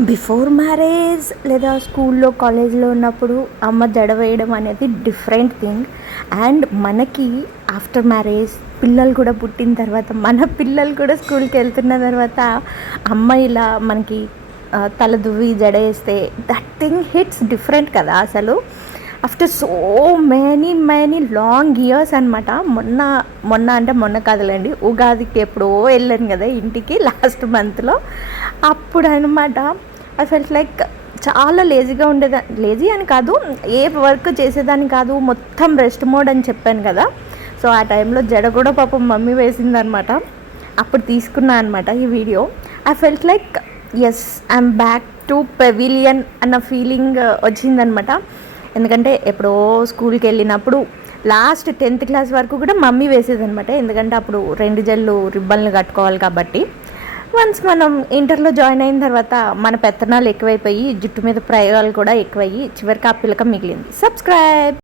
Before marriage లేదా స్కూల్లో కాలేజ్లో ఉన్నప్పుడు అమ్మ జడ వేయడం అనేది డిఫరెంట్ థింగ్. అండ్ మనకి ఆఫ్టర్ మ్యారేజ్ పిల్లలు కూడా పుట్టిన తర్వాత మన పిల్లలు కూడా స్కూల్కి వెళ్తున్న తర్వాత అమ్మ ఇలా మనకి తల దువ్వి జడ వేస్తే దట్ థింగ్ హిట్స్ డిఫరెంట్ కదా అసలు. After so many long years అనమాట. మొన్న అంటే మొన్న కాదులేండి, ఉగాదికి ఎప్పుడో వెళ్ళాను కదా ఇంటికి లాస్ట్ మంత్లో. అప్పుడు అనమాట ఐ ఫెల్ట్ లైక్ చాలా లేజీగా లేజీ అని కాదు, ఏ వర్క్ చేసేదాన్ని కాదు, మొత్తం రెస్ట్ మోడ్ అని చెప్పాను కదా. సో ఆ టైంలో జడ కూడా పాపం మమ్మీ వేసిందనమాట. అప్పుడు తీసుకున్నా అనమాట ఈ వీడియో. I felt like as I'm back to pavilion అన్న ఫీలింగ్ వచ్చిందనమాట. ఎందుకంటే ఎప్పుడో స్కూల్కి వెళ్ళినప్పుడు లాస్ట్ 10th క్లాస్ వరకు కూడా మమ్మీ వేసేదనమాట. ఎందుకంటే అప్పుడు 2 జల్లు రిబ్బన్లు కట్టుకోవాలి కాబట్టి. వన్స్ మనం ఇంటర్లో జాయిన్ అయిన తర్వాత మన పెత్తనాలు ఎక్కువైపోయి జుట్టు మీద ప్రయోగాలు కూడా ఎక్కువయ్యి చివరికి ఆ పిలక మిగిలింది. సబ్స్క్రైబ్.